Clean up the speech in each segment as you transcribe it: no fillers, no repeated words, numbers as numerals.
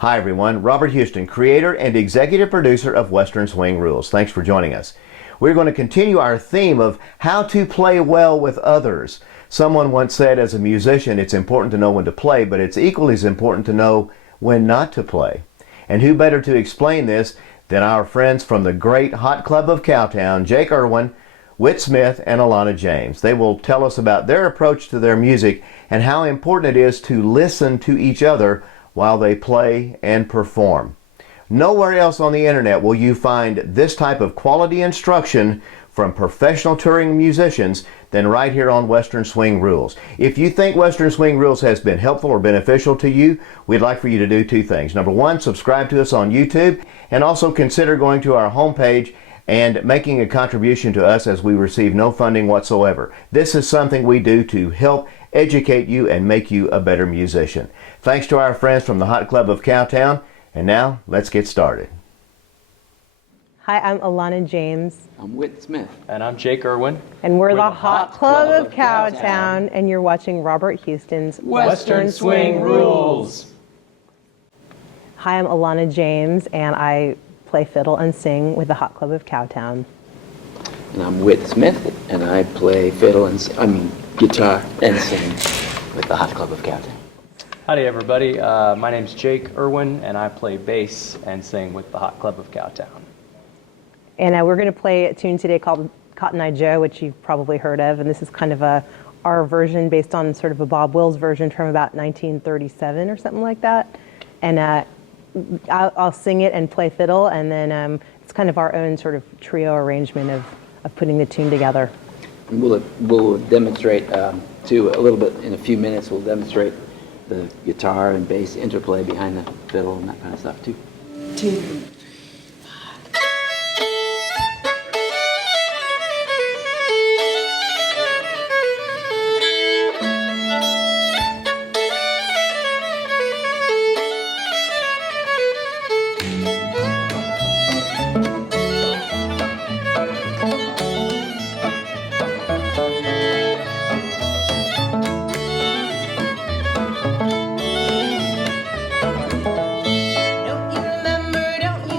Hi everyone, Robert Huston, creator and executive producer of Western Swing Rules. Thanks for joining us. We're going to continue our theme of how to play well with others. Someone once said, as a musician, it's important to know when to play, but it's equally as important to know when not to play. And who better to explain this than our friends from the great Hot Club of Cowtown, Jake Irwin, Whit Smith, and Elana James. They will tell us about their approach to their music and how important it is to listen to each other while they play and perform. Nowhere else on the internet will you find this type of quality instruction from professional touring musicians than right here on Western Swing Rules. If you think Western Swing Rules has been helpful or beneficial to you, we'd like for you to do two things. Number one, subscribe to us on YouTube, and also consider going to our homepage and making a contribution to us, as we receive no funding whatsoever. This is something we do to help educate you and make you a better musician. Thanks to our friends from the Hot Club of Cowtown, and now let's get started. Hi, I'm Elana James. I'm Whit Smith. And I'm Jake Irwin. And we're the Hot Club of Cowtown, and you're watching Robert Huston's Western Swing Rules. Hi, I'm Elana James, and I play fiddle and sing with the Hot Club of Cowtown. And I'm Whit Smith, and I play fiddle and guitar and sing with the Hot Club of Cowtown. Howdy everybody, my name's Jake Irwin, and I play bass and sing with the Hot Club of Cowtown. And we're going to play a tune today called Cotton Eye Joe, which you've probably heard of, and this is kind of our version based on sort of a Bob Wills version from about 1937 or something like that. And I'll sing it and play fiddle, and then it's kind of our own sort of trio arrangement of putting the tune together. And we'll demonstrate too a little bit in a few minutes. We'll demonstrate the guitar and bass interplay behind the fiddle and that kind of stuff too. Don't you remember, don't you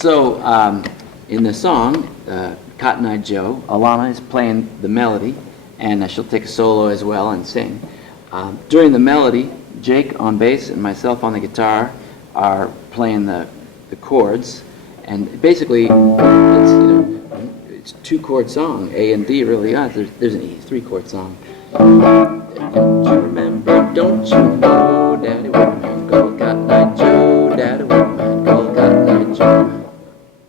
So in the song, Cotton Eye Joe, Elana is playing the melody, and she'll take a solo as well and sing. During the melody, Jake on bass and myself on the guitar are playing the chords, and basically it's a 2-chord song, A and D really. There's an E, 3-chord song. Don't you remember, don't you know, Daddy Whitman called Cotton Eye Joe, Daddy Whitman called Cotton Eye Joe.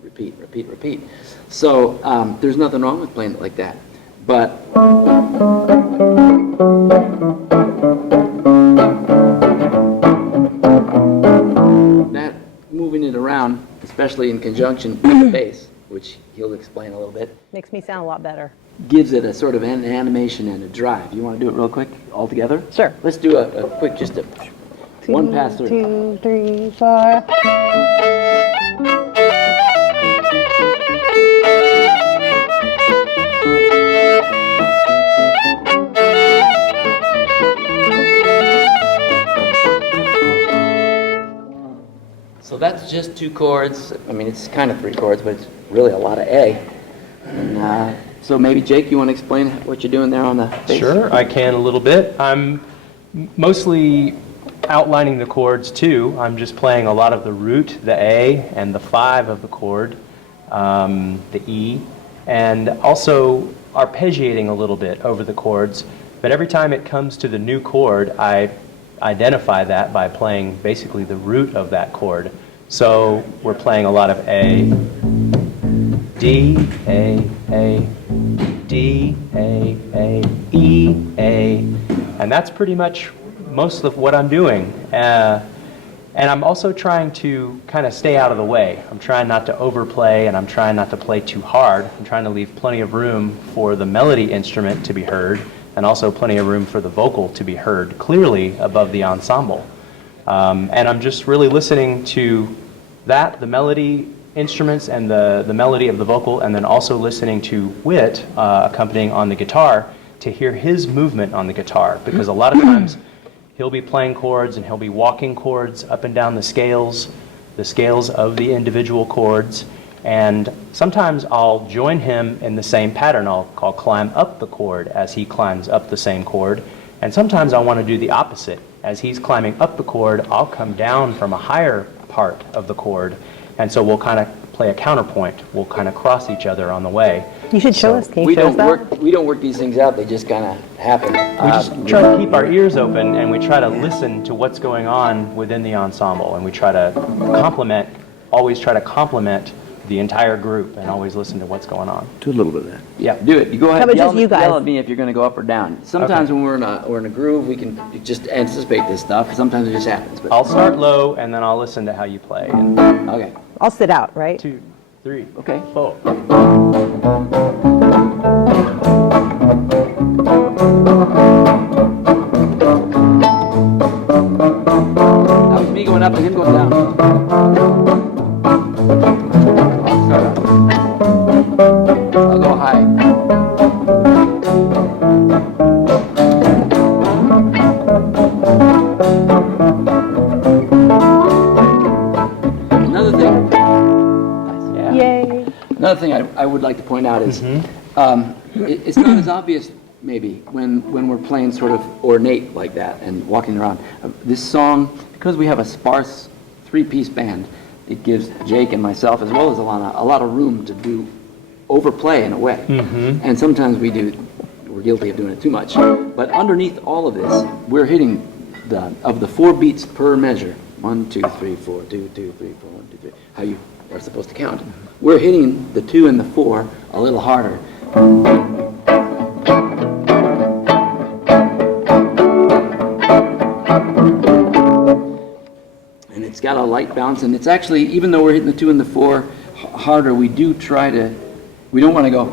Repeat, repeat, repeat. So there's nothing wrong with playing it like that, but that moving it around, especially in conjunction with the bass, which he'll explain a little bit, Makes me sound a lot better. gives it a sort of an animation and a drive. You want to do it real quick all together? Sure. Let's do a quick, just a one pass through. 2, 3, 4. So that's just 2 chords. I mean, it's kind of 3 chords, but it's really a lot of A. And, so maybe, Jake, you want to explain what you're doing there on the bass? Sure, I can a little bit. I'm mostly outlining the chords too. I'm just playing a lot of the root, the A, and the 5 of the chord, the E, and also arpeggiating a little bit over the chords. But every time it comes to the new chord, I identify that by playing basically the root of that chord. So we're playing a lot of A, D, A, D, A, E, A, and that's pretty much most of what I'm doing. And I'm also trying to kind of stay out of the way. I'm trying not to overplay, and I'm trying not to play too hard. I'm trying to leave plenty of room for the melody instrument to be heard, and also plenty of room for the vocal to be heard clearly above the ensemble. And I'm just really listening to that, the melody instruments and the melody of the vocal, and then also listening to Whit accompanying on the guitar to hear his movement on the guitar, because a lot of times he'll be playing chords and he'll be walking chords up and down the scales of the individual chords, and sometimes I'll join him in the same pattern. I'll climb up the chord as he climbs up the same chord, and sometimes I want to do the opposite. As he's climbing up the chord, I'll come down from a higher part of the chord, and so we'll kind of play a counterpoint. We'll kind of cross each other on the way. You should show us. Can you We show us don't that? we don't work these things out. They just kind of happen. We just try to keep our ears open, and we try to listen to what's going on within the ensemble, and we try to always try to complement the entire group, and always listen to what's going on. Do a little bit of that. Yeah, do it. You go ahead. How about Yell, just you guys? yell at me if you're going to go up or down. Sometimes Okay. when we're in a groove, we can just anticipate this stuff. Sometimes it just happens. But I'll start low, and then I'll listen to how you play. And okay. I'll sit out, right? 2, 3, Okay. 4. That was me going up and him going down. I'll start up. I'll go high. Another thing. Yeah. Yay. Another thing I would like to point out is it's not as obvious maybe when we're playing sort of ornate like that and walking around. This song, because we have a sparse 3-piece band, it gives Jake and myself, as well as Elana, a lot of room to do overplay in a way. And sometimes we're guilty of doing it too much. But underneath all of this, we're hitting of the 4 beats per measure, 1, 2, 3, 4, 2, 2, 3, 4, 1, 2, 3, how you are supposed to count. We're hitting the 2 and the 4 a little harder. And it's got a light bounce, and it's actually, even though we're hitting the 2 and the 4 harder, we don't want to go.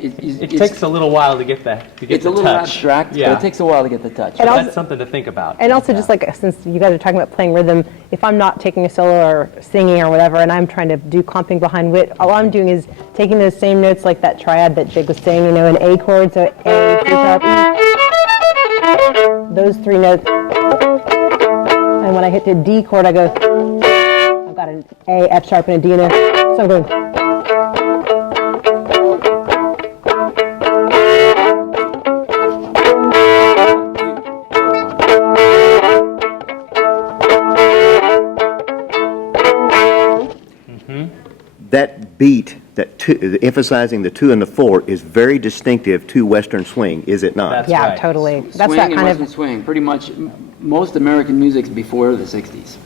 It takes a little while to get the It's a little touch. abstract, Yeah. but it takes a while to get the touch. And also- That's something to think about. And also, just like since you guys are talking about playing rhythm, if I'm not taking a solo or singing or whatever, and I'm trying to do comping behind Whit, all I'm doing is taking those same notes like that triad that Jake was saying, an A chord, so A, C sharp, E, those 3 notes. And when I hit the D chord, I'm got an A, F sharp, and a D in it. So I'm going. That beat, that two, emphasizing the 2 and the 4, is very distinctive to Western swing, is it not? That's Yeah, right. totally. That's Swing that and kind Western of. swing, pretty much most American music's before the 60s.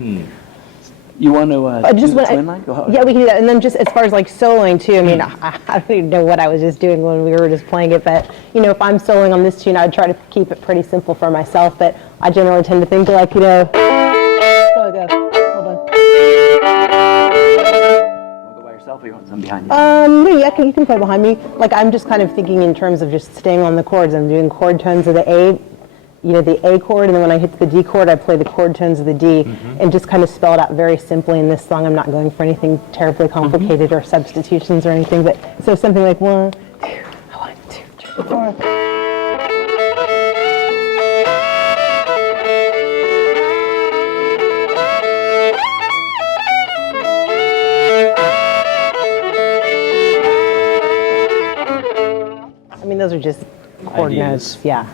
You want to Just do the when twin line? Go ahead. yeah, we can do that. And then just as far as like soloing too, I mean, I don't even know what I was just doing when we were just playing it, but you know, if I'm soloing on this tune, I'd try to keep it pretty simple for myself, but I generally tend to think like, you know, so I go, hold on. Want to go by yourself or you want some behind you? No, yeah, you can play behind me. Like I'm just kind of thinking in terms of just staying on the chords. I'm doing chord tones of the A, you know, the A chord, and then when I hit the D chord, I play the chord tones of the D, and just kind of spell it out very simply. In this song, I'm not going for anything terribly complicated or substitutions or anything, but so something like 1, 2, 1, 2, 3, 4. I mean, those are just chord Ideas. notes, yeah.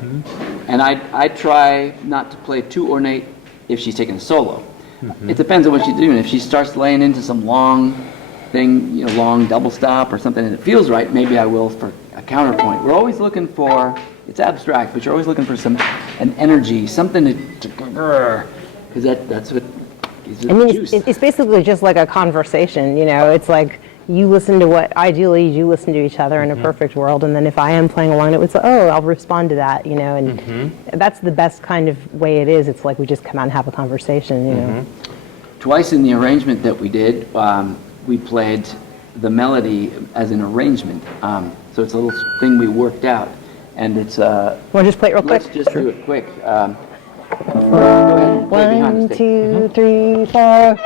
And I try not to play too ornate if she's taking a solo. It depends on what she's doing. If she starts laying into some long thing, you know, long double stop or something, and it feels right, maybe I will for a counterpoint. We're always looking for, it's abstract, but you're always looking for an energy, something to because that's what gives it I mean, juice. it's basically just like a conversation, you know. It's like you listen to what, ideally, you listen to each other in a perfect world, and then if I am playing along, it's like, oh, I'll respond to that, you know, and that's the best kind of way it is. It's like we just come out and have a conversation, you know. Twice in the arrangement that we did, we played the melody as an arrangement. So it's a little thing we worked out, and it's. Want to just play it real quick? Let's just do it quick. Go ahead and play behind 1, us, Dave. 2, 3, 4.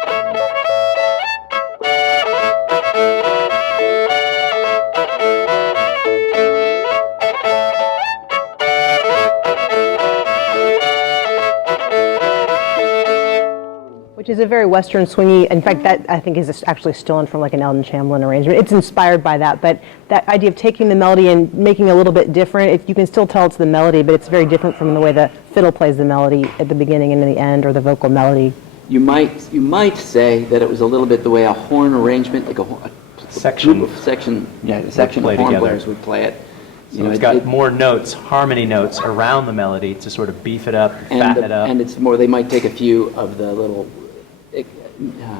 Which is a very Western swingy. In fact, that I think is actually stolen from like an Eldon Chamberlain arrangement. It's inspired by that, but that idea of taking the melody and making it a little bit different. If you can still tell it's the melody, but it's very different from the way the fiddle plays the melody at the beginning and in the end, or the vocal melody. You might say that it was a little bit the way a horn arrangement, like a Section. group of section of play horn together. players would play it. So it's got more notes, harmony notes around the melody to sort of beef it up, fatten it up. And it's more, they might take a few of the little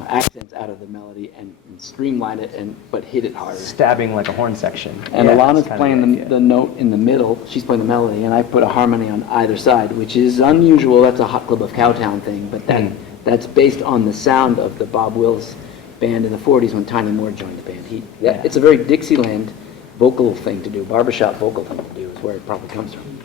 accents out of the melody and streamline it, but hit it harder. Stabbing like a horn section. And Yeah, Alana's that's kind of playing idea. the note in the middle, she's playing the melody, and I put a harmony on either side, which is unusual. That's a Hot Club of Cowtown thing, but that's based on the sound of the Bob Wills band in the 40s when Tiny Moore joined the band. It's a very Dixieland vocal thing to do, barbershop vocal thing to do is where it probably comes from.